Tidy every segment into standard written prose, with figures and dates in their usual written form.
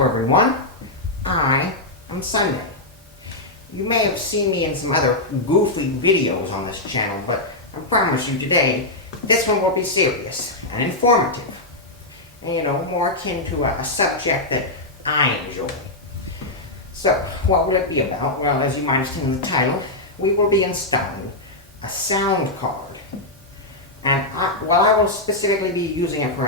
Hello everyone, I am Sunday. You may have seen me in some other goofy videos on this channel, but I promise you today, this one will be serious and informative. And more akin to a subject that I enjoy. So, what will it be about? Well, as you might have seen in the title, we will be installing a sound card. And I will specifically be using it for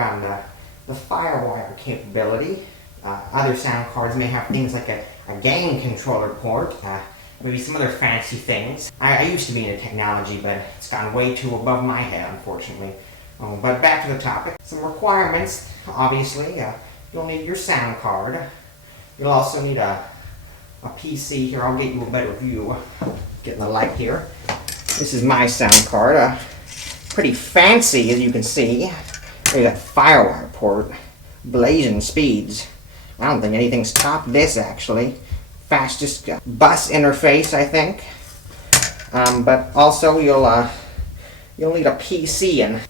the FireWire capability. Other sound cards may have things like a game controller port, maybe some other fancy things. I used to be into technology, but it's gone way too above my head, unfortunately. But back to the topic. Some requirements, obviously. You'll need your sound card. You'll also need a PC. Here, I'll get you a better view. Getting the light here. This is my sound card. Pretty fancy, as you can see. There's that FireWire port. Blazing speeds. I don't think anything's topped this, actually. Fastest bus interface, I think. But also you'll need a PC, and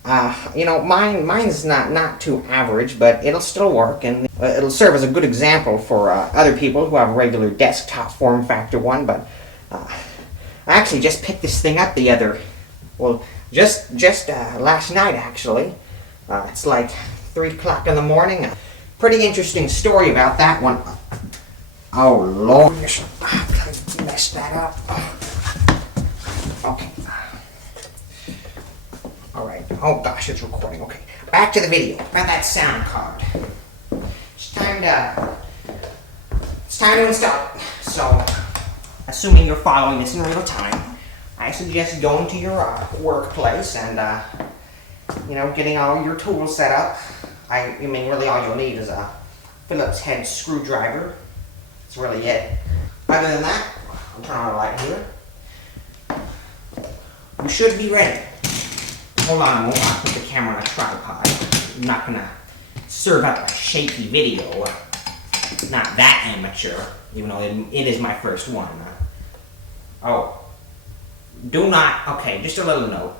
mine's not too average, but it'll still work, and it'll serve as a good example for other people who have a regular desktop form factor one. But I actually just picked this thing up just last night, actually. It's like 3 o'clock in the morning. Pretty interesting story about that one. Oh Lord, I messed that up. Okay. Alright, oh gosh, it's recording. Okay, back to the video, about that sound card. It's time to install it. So, assuming you're following this in real time, I suggest going to your workplace and, getting all your tools set up. Really all you'll need is a Phillips head screwdriver. That's really it. Other than that, I'll turn on the light here. We should be ready. Hold on a moment, I'll put the camera on a tripod. I'm not gonna serve up a shaky video. Not that amateur, even though it is my first one. Okay, just a little note.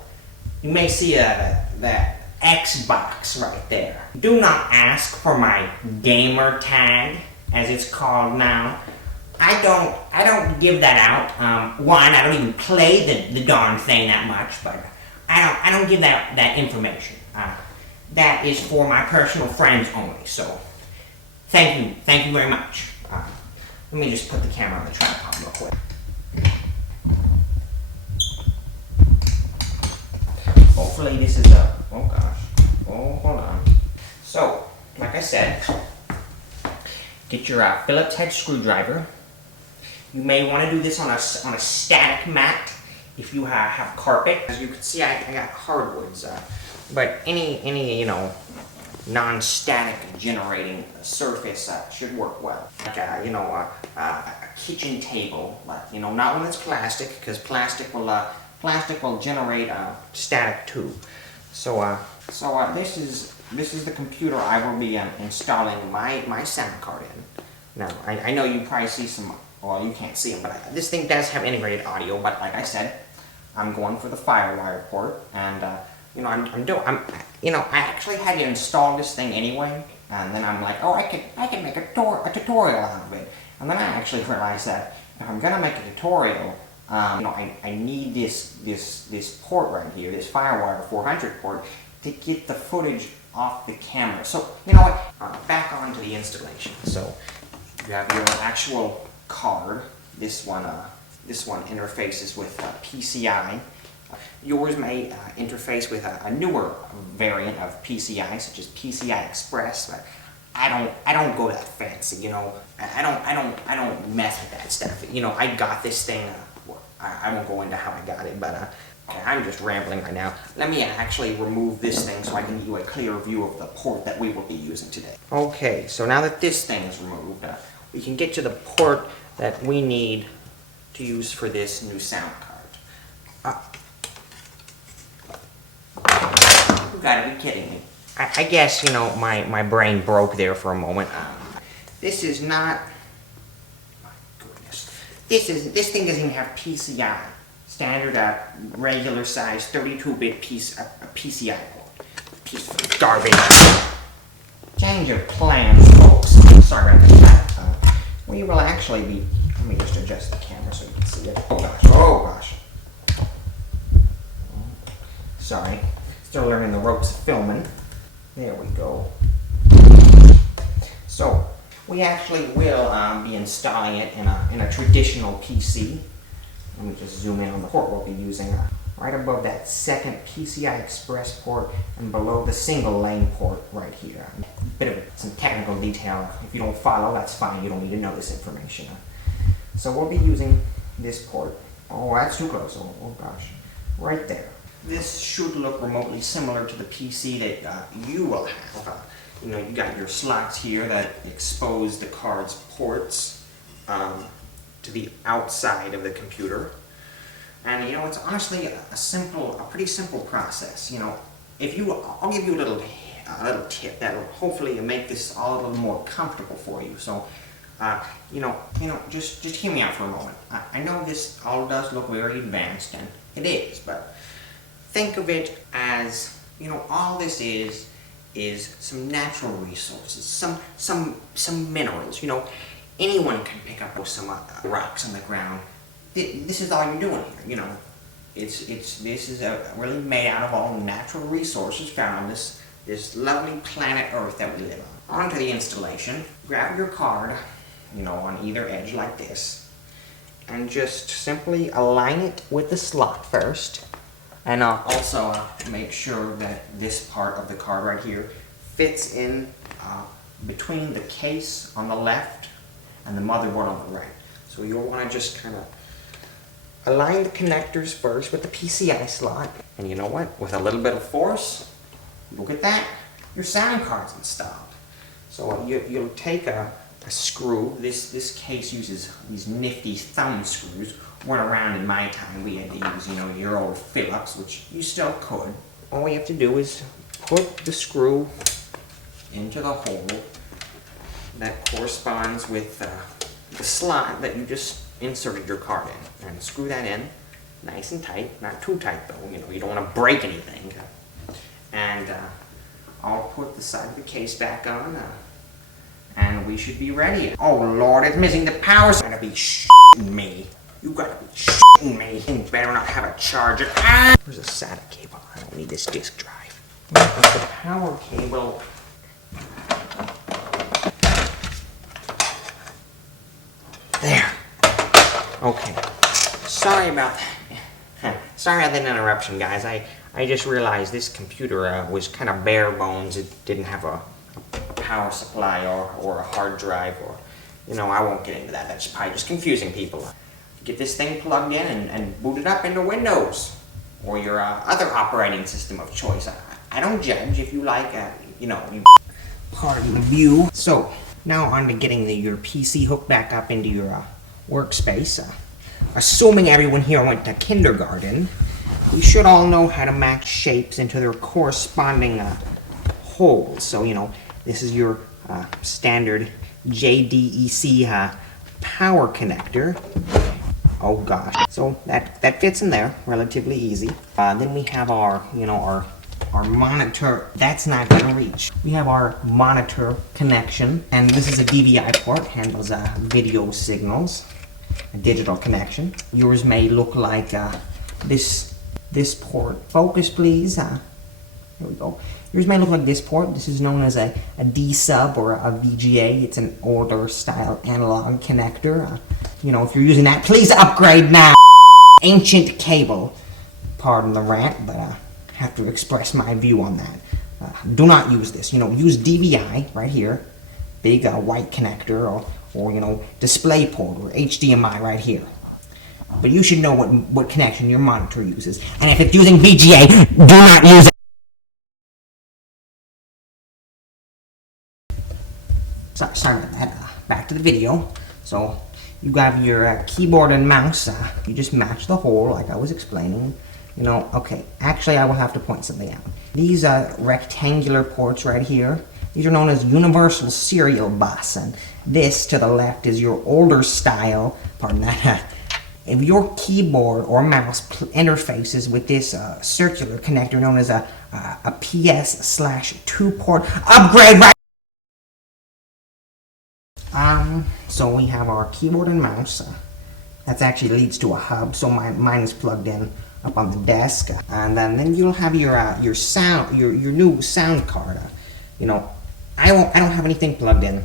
You may see that Xbox right there. Do not ask for my gamer tag, as it's called now. I don't give that out. One, I don't even play the darn thing that much, but I don't give that information. That is for my personal friends only. So, thank you very much. Let me just put the camera on the tripod real quick. Hopefully this is oh gosh. Oh, hold on. So, like I said, get your Phillips head screwdriver. You may want to do this on a static mat if you have carpet. As you can see, I got hardwoods, but any non-static generating surface should work well. Like a kitchen table, but not one that's plastic, because plastic will generate static too. So this is the computer I will be installing my sound card in. Now, I know you probably see some, well, you can't see them, but this thing does have integrated audio. But like I said, I'm going for the FireWire port, and I actually had to install this thing anyway, and then I'm like, oh, I can make a tutorial out of it, and then I actually realized that if I'm gonna make a tutorial, I need this port right here, this FireWire 400 port, to get the footage off the camera. So, you know what? Back on to the installation. So, you have your actual card. This one interfaces with PCI. Yours may interface with a newer variant of PCI, such as PCI Express, but I don't go that fancy. I don't mess with that stuff. I got this thing. I won't go into how I got it, but I'm just rambling right now. Let me actually remove this thing so I can give you a clear view of the port that we will be using today. Okay, so now that this thing is removed, we can get to the port that we need to use for this new sound card. You gotta be kidding me. I guess, my brain broke there for a moment. This is not... This thing doesn't even have PCI. Standard, regular size, 32-bit PCI port. Piece of garbage. Change of plans, folks. Sorry about that. we will actually be, let me just adjust the camera so you can see it. Oh gosh. Sorry, still learning the ropes of filming. There we go. So, we actually will be installing it in a traditional PC. Let me just zoom in on the port we'll be using. Right above that second PCI Express port and below the single lane port right here. A bit of some technical detail. If you don't follow, that's fine. You don't need to know this information. So we'll be using this port. Oh, that's too close. Oh gosh. Right there. This should look remotely similar to the PC that you will have. You know, you got your slots here that expose the card's ports to the outside of the computer. And you know, it's honestly a pretty simple process. You know, I'll give you a little tip that will hopefully make this all a little more comfortable for you. So, just hear me out for a moment. I know this all does look very advanced, and it is, but think of it as, you know, all this is some natural resources, some minerals. You know, anyone can pick up some rocks on the ground. This is all you're doing here, you know. This is really made out of all natural resources found on this lovely planet Earth that we live on. Onto the installation. Grab your card, you know, on either edge like this, and just simply align it with the slot first. And also make sure that this part of the card right here fits in between the case on the left and the motherboard on the right. So you'll want to just kind of align the connectors first with the PCI slot. And you know what? With a little bit of force, look at that, your sound card's installed. So you'll take a screw. This case uses these nifty thumb screws. Weren't around in my time. We had to use, you know, your old Phillips, which you still could. All you have to do is put the screw into the hole that corresponds with the slot that you just inserted your card in, and screw that in nice and tight, not too tight though, you know, you don't want to break anything. And I'll put the side of the case back on, and we should be ready. Oh Lord, it's missing the power. You gotta be shitting me. You gotta be shitting me. You better not have a charger. Ah! Where's the SATA cable? I don't need this disk drive. Where's the power cable? There. Okay. Sorry about that. Sorry about that interruption, guys. I just realized this computer was kind of bare bones. It didn't have a power supply or a hard drive, or, you know, I won't get into that. That's probably just confusing people. Get this thing plugged in and boot it up into Windows or your other operating system of choice. I don't judge. If you like, you know, part of the view. So now on to getting your PC hooked back up into your workspace. Assuming everyone here went to kindergarten, we should all know how to match shapes into their corresponding holes. So, you know, this is your standard JDEC power connector. Oh gosh. So that fits in there relatively easy. Then we have our, you know, our monitor. That's not gonna reach. We have our monitor connection, and this is a DVI port, handles video signals, a digital connection. Yours may look like this port. Focus please. There we go. Yours may look like this port. This is known as a D-sub or a VGA. It's an older style analog connector. You know, if you're using that, please upgrade now. Ancient cable. Pardon the rant, but I have to express my view on that. Do not use this. You know, use DVI right here. Big white connector, or you know, display port or HDMI right here. But you should know what connection your monitor uses. And if it's using VGA, do not use it. Sorry about that. Back to the video. So you got your keyboard and mouse. You just match the hole like I was explaining. You know, okay, actually I will have to point something out. These rectangular ports right here, these are known as universal serial bus, and this to the left is your older style, pardon that, if your keyboard or mouse interfaces with this circular connector known as a PS/2 port upgrade right. So we have our keyboard and mouse. That actually leads to a hub, so mine is plugged in up on the desk. And then you'll have your sound, your new sound card. You know, I don't have anything plugged in,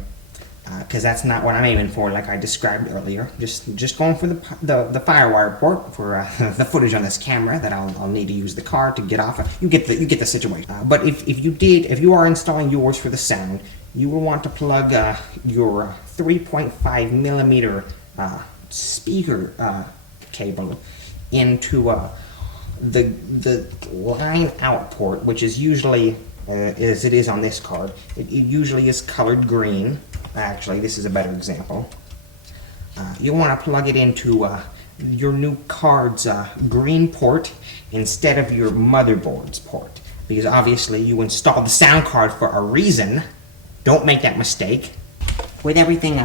because that's not what I'm aiming for, like I described earlier. Just going for the FireWire port for the footage on this camera that I'll need to use the card to get off. You get the situation. But if you are installing yours for the sound, you will want to plug your 3.5 millimeter speaker cable into the line out port, which is usually as it is on this card. It usually is colored green. Actually, this is a better example. You want to plug it into your new card's green port instead of your motherboard's port, because obviously you installed the sound card for a reason. Don't make that mistake. With everything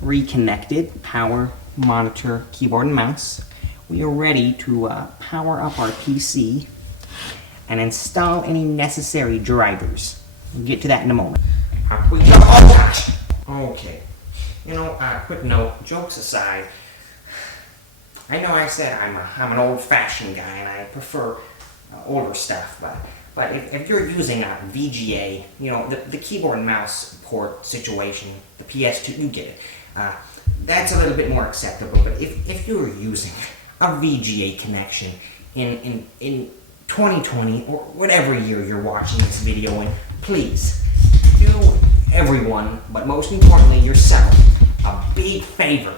reconnected, power, monitor, keyboard, and mouse, we are ready to power up our PC and install any necessary drivers. We'll get to that in a moment. Oh gosh! Okay. You know, quick note, jokes aside, I know I said I'm an old-fashioned guy and I prefer older stuff, but if you're using a VGA, you know, the keyboard and mouse port situation, the PS2, you get it. That's a little bit more acceptable, but if you're using a VGA connection in 2020 or whatever year you're watching this video in, please do everyone, but most importantly yourself, a big favor,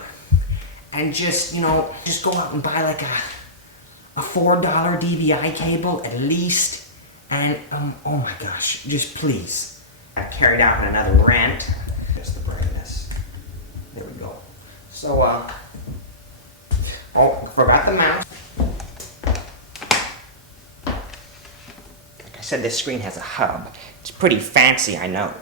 and just go out and buy like a $4 DVI cable at least, and oh my gosh, just please. I carried out in another rant. Just the brightness. There we go. So oh, forgot the mouse. Like I said, this screen has a hub. It's pretty fancy, I know.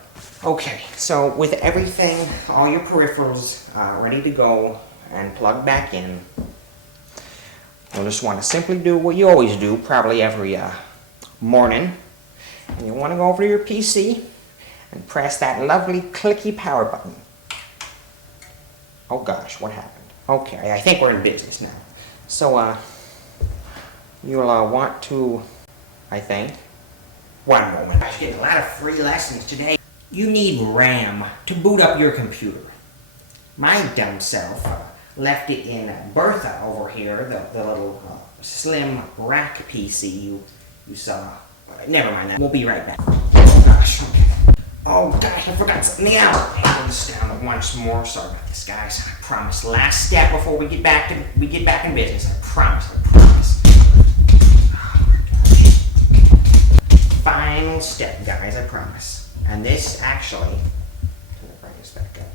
Okay, so with everything, all your peripherals ready to go and plugged back in, you'll just want to simply do what you always do, probably every morning. And you want to go over to your PC and press that lovely clicky power button. Oh gosh, what happened? Okay, I think we're in business now. So, you'll want to, I think, one moment. I'm getting a lot of free lessons today. You need RAM to boot up your computer. My dumb self left it in Bertha over here, the little slim rack PC you saw. Never mind that. We'll be right back. Oh gosh, okay. Oh gosh, I forgot something else. Hold this down once more. Sorry about this, guys. I promise. Last step before we get back in business. I promise. Oh my gosh. Final step, guys. I promise. And this actually, let me bring this back up.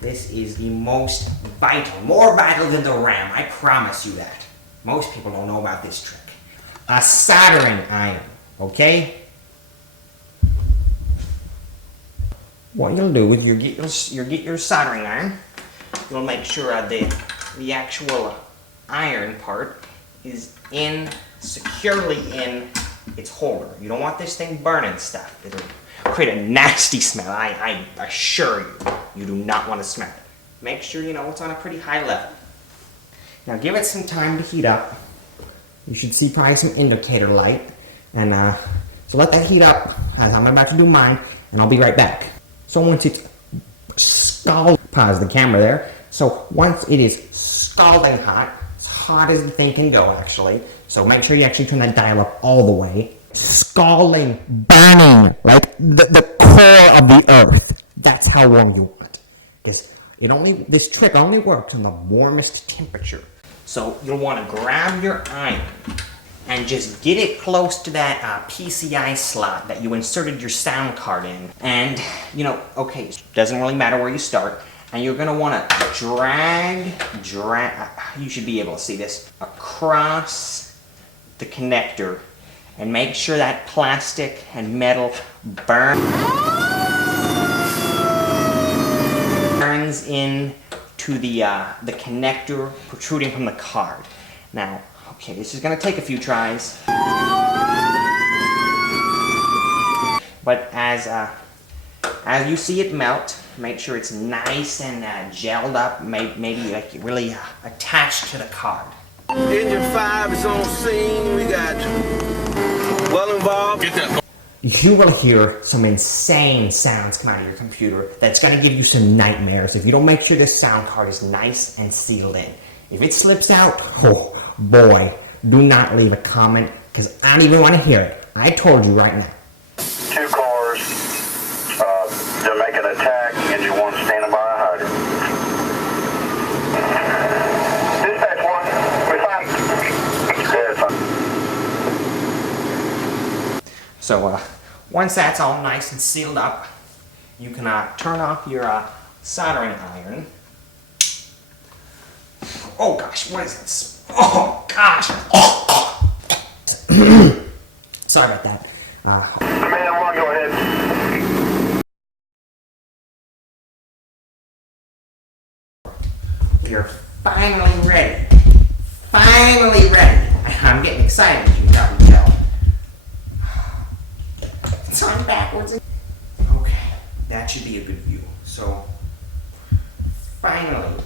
This is the most vital, more vital than the RAM. I promise you that. Most people don't know about this trick. A soldering iron, okay? What you'll do is you'll get your soldering iron. You'll make sure the actual iron part is securely in its holder. You don't want this thing burning stuff. It'll create a nasty smell. I assure you, you do not want to smell it. Make sure it's on a pretty high level. Now give it some time to heat up. You should see probably some indicator light, and so let that heat up as I'm about to do mine, and I'll be right back. So once it's scalding, pause the camera there. So once it is scalding hot, as hot as the thing can go actually, so make sure you actually turn that dial up all the way. Scalding, burning, like the core of the earth. That's how warm you want. Because this trick only works on the warmest temperature. So you'll want to grab your iron and just get it close to that PCI slot that you inserted your sound card in. And, okay, doesn't really matter where you start. And you're going to want to drag, you should be able to see this, across the connector. And make sure that plastic and metal burns in to the connector protruding from the card. Now, okay, this is going to take a few tries. But as as you see it melt, make sure it's nice and gelled up, maybe like really attached to the card. Engine 5 is on scene. We got well involved. Get that. You will hear some insane sounds come out of your computer that's going to give you some nightmares if you don't make sure this sound card is nice and sealed in. If it slips out, oh boy, do not leave a comment because I don't even want to hear it. I told you right now. 2 cars, they're making an attack, engine 1 standing by a hydrant. Dispatch 1, we find. So once that's all nice and sealed up, you can turn off your soldering iron. Oh gosh, what is this? Oh gosh! Sorry about that. Command 1, go ahead. We're finally ready. Finally ready. I'm getting excited, as you can probably tell. It's on backwards. Okay, that should be a good view. So, finally,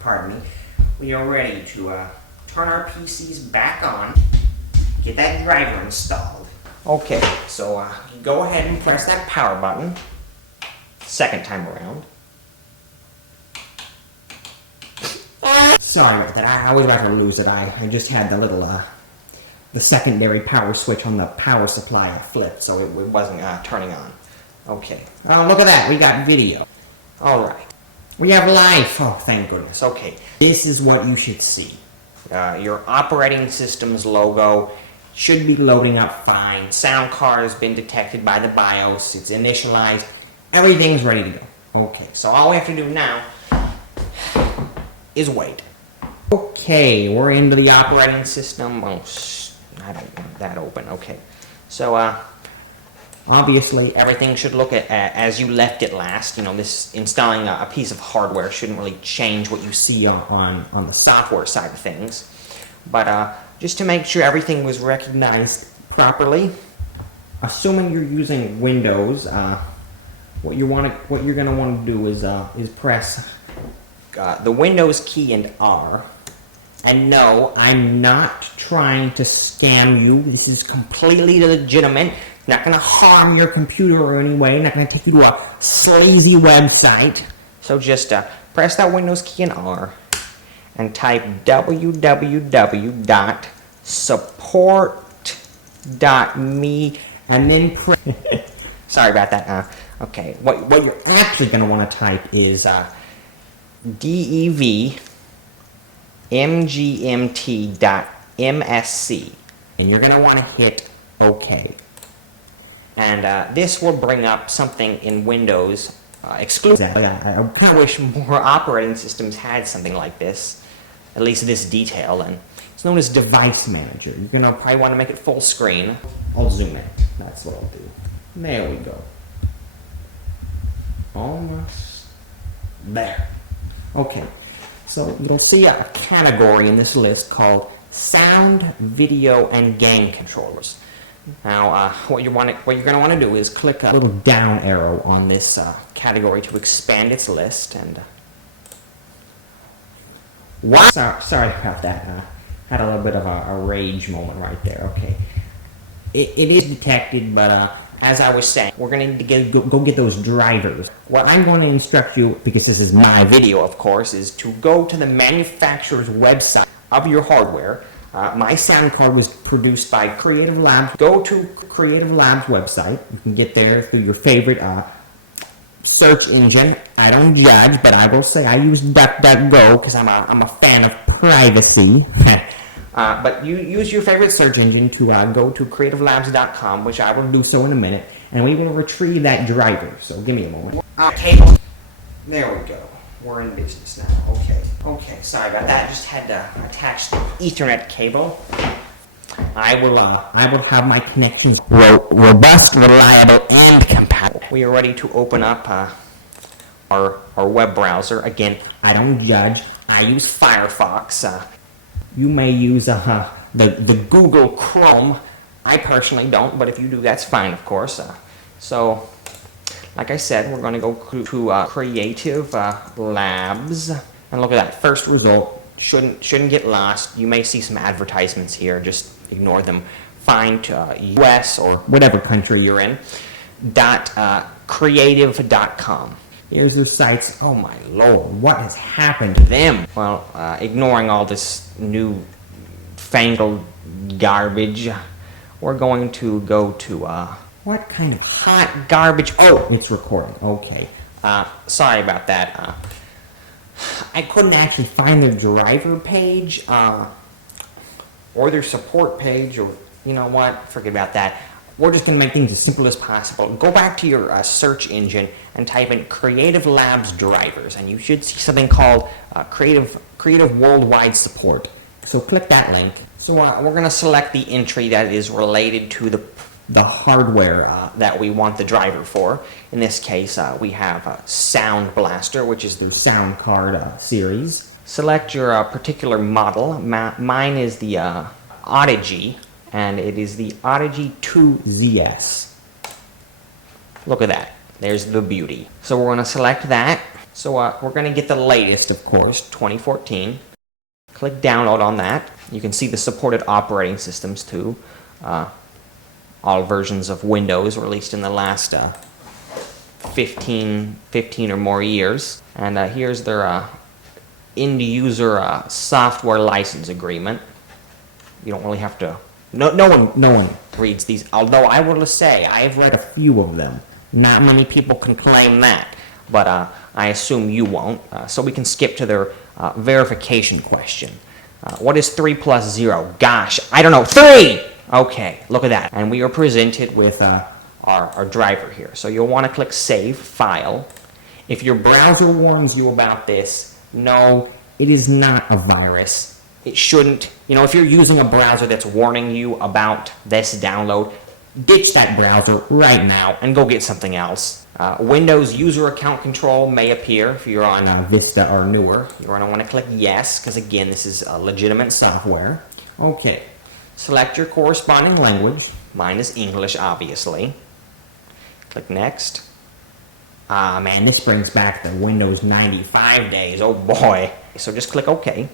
pardon me, we are ready to turn our PCs back on, get that driver installed. Okay, so go ahead and press that power button, second time around. Sorry about that, I was about to lose it. I just had the little, the secondary power switch on the power supply flipped, so it wasn't turning on. Okay. Oh, look at that. We got video. All right. We have live. Oh, thank goodness. Okay. This is what you should see. Your operating system's logo should be loading up fine. Sound card has been detected by the BIOS. It's initialized. Everything's ready to go. Okay. So all we have to do now is wait. Okay. We're into the operating system. Oh, I don't want that open. Okay, so obviously everything should look as you left it last. You know, this installing a piece of hardware shouldn't really change what you see on the software side of things. But just to make sure everything was recognized properly, assuming you're using Windows, what you're going to want to do is press the Windows key and R. And no, I'm not trying to scam you. This is completely legitimate. Not going to harm your computer in any way. Not going to take you to a sleazy website. So just press that Windows key and R and type www.support.me and then sorry about that. Okay, what you're actually going to want to type is DEV mgmt.msc, and you're going to want to hit OK. And this will bring up something in Windows exclusive. I kind of wish more operating systems had something like this, at least this detail. And it's known as Device Manager. You're going to probably want to make it full screen. I'll zoom in. That's what I'll do. There we go. Almost there. Okay. So you'll see a category in this list called Sound, Video, and Game Controllers. Now, what you're going to want to do is click a little down arrow on this category to expand its list. And what? Sorry about that. Had a little bit of a rage moment right there. Okay, it is detected, but as I was saying, we're going to go get those drivers. What I'm going to instruct you, because this is my video, of course, is to go to the manufacturer's website of your hardware. My sound card was produced by Creative Labs. Go to Creative Labs website. You can get there through your favorite search engine. I don't judge, but I will say I use DuckDuckGo because I'm a fan of privacy. But you use your favorite search engine to go to creativelabs.com, which I will do so in a minute, and we will retrieve that driver. So give me a moment. Cable. There we go. We're in business now. Okay. Sorry about that. I just had to attach the Ethernet cable. I will have my connections robust, reliable, and compatible. We are ready to open up our web browser. Again, I don't judge. I use Firefox. You may use the Google Chrome. I personally don't, but if you do, that's fine, of course. So, like I said, we're going to go to Creative Labs, and look at that first result. Shouldn't get lost. You may see some advertisements here. Just ignore them. Find US or whatever country you're in. .creative.com. Here's their sites. Oh my lord, what has happened to them? Well, ignoring all this new fangled garbage, we're going to go to what kind of hot garbage? Oh, it's recording. Okay. Sorry about that. I couldn't actually find their driver page, or their support page, or you know what? Forget about that. We're just going to make things as simple as possible. Go back to your search engine and type in Creative Labs drivers, and you should see something called Creative Worldwide Support. So click that link. So we're going to select the entry that is related to the hardware that we want the driver for. In this case, we have Sound Blaster, which is the sound card series. Select your particular model. Mine is the Audigy, and it is the Audigy 2ZS. Look at that. There's the beauty. So we're going to select that. So we're going to get the latest, of course, 2014. Click download on that. You can see the supported operating systems too. All versions of Windows released in the last 15 or more years. And here's their end user software license agreement. You don't really have to. No one reads these. Although I will say I've read a few of them. Not many people can claim that, but I assume you won't. So we can skip to their verification question. What is 3 plus 0? Gosh, I don't know. 3! Okay, look at that. And we are presented with our driver here. So you'll want to click Save File. If your browser warns you about this, no, it is not a virus. It shouldn't. You know, if you're using a browser that's warning you about this download, ditch that browser right now and go get something else. Windows user account control may appear if you're on Vista or newer. You're going to want to click Yes, because again, this is legitimate software. Okay. Select your corresponding language. Mine is English, obviously. Click Next. Man, this brings back the Windows 95 days. Oh boy. So just click OK.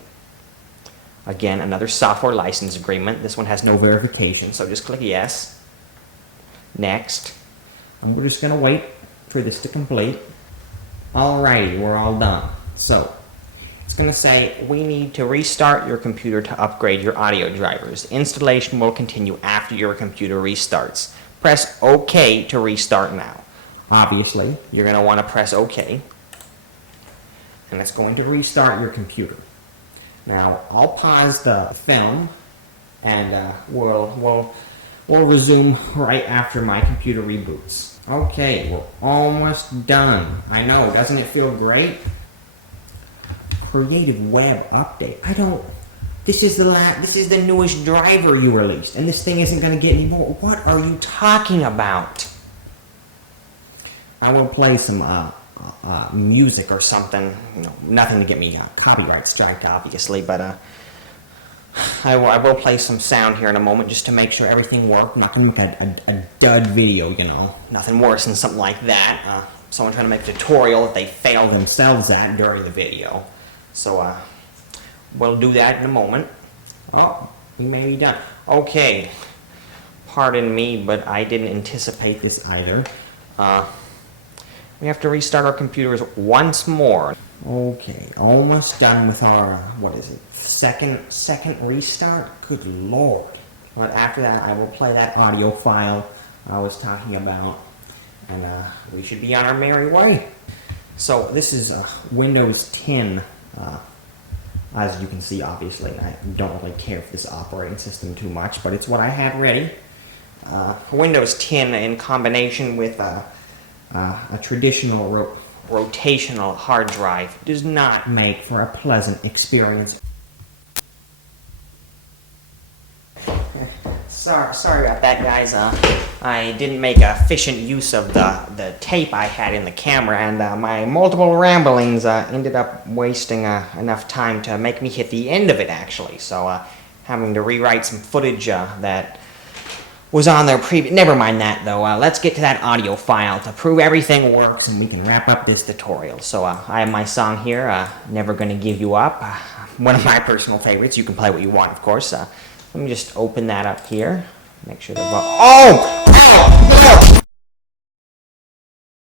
Again, another software license agreement. This one has no verification, so just click Yes. Next. And we're just going to wait for this to complete. Alrighty, we're all done. So, it's going to say, we need to restart your computer to upgrade your audio drivers. Installation will continue after your computer restarts. Press OK to restart now. Obviously, you're going to want to press OK. And it's going to restart your computer. Now, I'll pause the film, and we'll resume right after my computer reboots. Okay, we're almost done. I know, doesn't it feel great? Creative Web Update. This is the newest driver you released, and this thing isn't going to get any more. What are you talking about? I will play some music or something. You know, nothing to get me copyright striked, obviously, but I will play some sound here in a moment just to make sure everything worked. I'm not going to make a dud video, you know. Nothing worse than something like that. Someone trying to make a tutorial that they failed themselves at during the video. So, we'll do that in a moment. Oh, we may be done. Okay. Pardon me, but I didn't anticipate this either. We have to restart our computers once more. Okay, almost done with our, what is it, second restart? Good lord. But after that, I will play that audio file I was talking about, and we should be on our merry way. So this is Windows 10, as you can see, obviously. I don't really care for this operating system too much, but it's what I had ready. Windows 10 in combination with a traditional rotational hard drive does not make for a pleasant experience. Sorry about that, guys. I didn't make efficient use of the tape I had in the camera, and my multiple ramblings ended up wasting enough time to make me hit the end of it, actually. So, having to rewrite some footage that was on their previous. Never mind that though. Let's get to that audio file to prove everything works, and we can wrap up this tutorial. So I have my song here, "Never Gonna Give You Up," one of my personal favorites. You can play what you want, of course. Let me just open that up here. Make sure the oh!